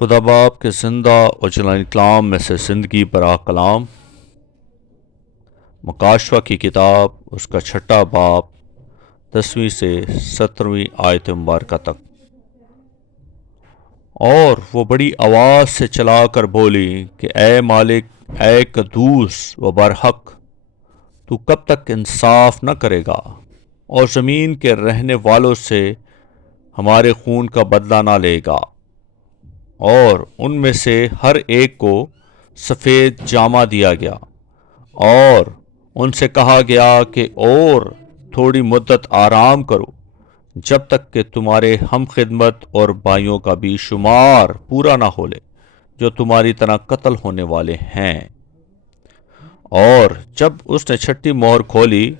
خدا باپ کے زندہ اور جلال کلام میں سے زندگی برا کلام، مکاشفہ کی کتاب، اس کا چھٹا باب، 10ویں سے 17ویں آیت مبارکہ تک۔ اور وہ بڑی آواز سے چلا کر بولی کہ اے مالک، اے قدوس و برحق، تو کب تک انصاف نہ کرے گا اور زمین کے رہنے والوں سے ہمارے خون کا بدلہ نہ لے گا؟ اور ان میں سے ہر ایک کو سفید جامہ دیا گیا، اور ان سے کہا گیا کہ اور تھوڑی مدت آرام کرو، جب تک کہ تمہارے ہم خدمت اور بھائیوں کا بھی شمار پورا نہ ہو لے جو تمہاری طرح قتل ہونے والے ہیں۔ اور جب اس نے چھٹی مہر کھولی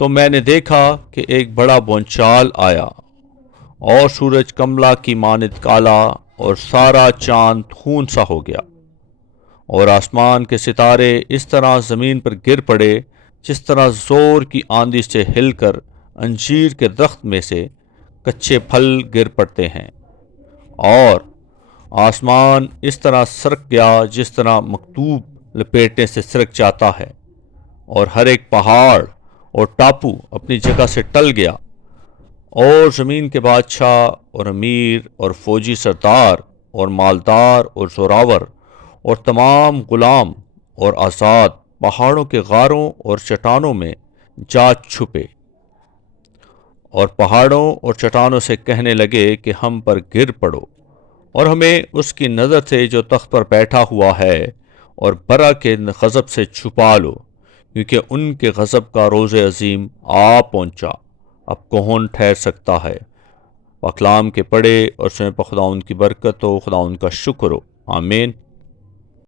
تو میں نے دیکھا کہ ایک بڑا بونچال آیا، اور سورج کملا کی مانند کالا، اور سارا چاند خون سا ہو گیا، اور آسمان کے ستارے اس طرح زمین پر گر پڑے جس طرح زور کی آندھی سے ہل کر انجیر کے درخت میں سے کچے پھل گر پڑتے ہیں، اور آسمان اس طرح سرک گیا جس طرح مکتوب لپیٹنے سے سرک جاتا ہے، اور ہر ایک پہاڑ اور ٹاپو اپنی جگہ سے ٹل گیا، اور زمین کے بادشاہ اور امیر اور فوجی سردار اور مالدار اور زوراور اور تمام غلام اور آزاد پہاڑوں کے غاروں اور چٹانوں میں جا چھپے، اور پہاڑوں اور چٹانوں سے کہنے لگے کہ ہم پر گر پڑو اور ہمیں اس کی نظر سے جو تخت پر بیٹھا ہوا ہے اور برا کے غضب سے چھپا لو، کیونکہ ان کے غضب کا روز عظیم آ پہنچا۔ اب کون ٹھہر سکتا ہے؟ پاکلام کے پڑھے اور سمے پر خداوند کی برکت ہو، خداوند کا شکر ہو، آمین۔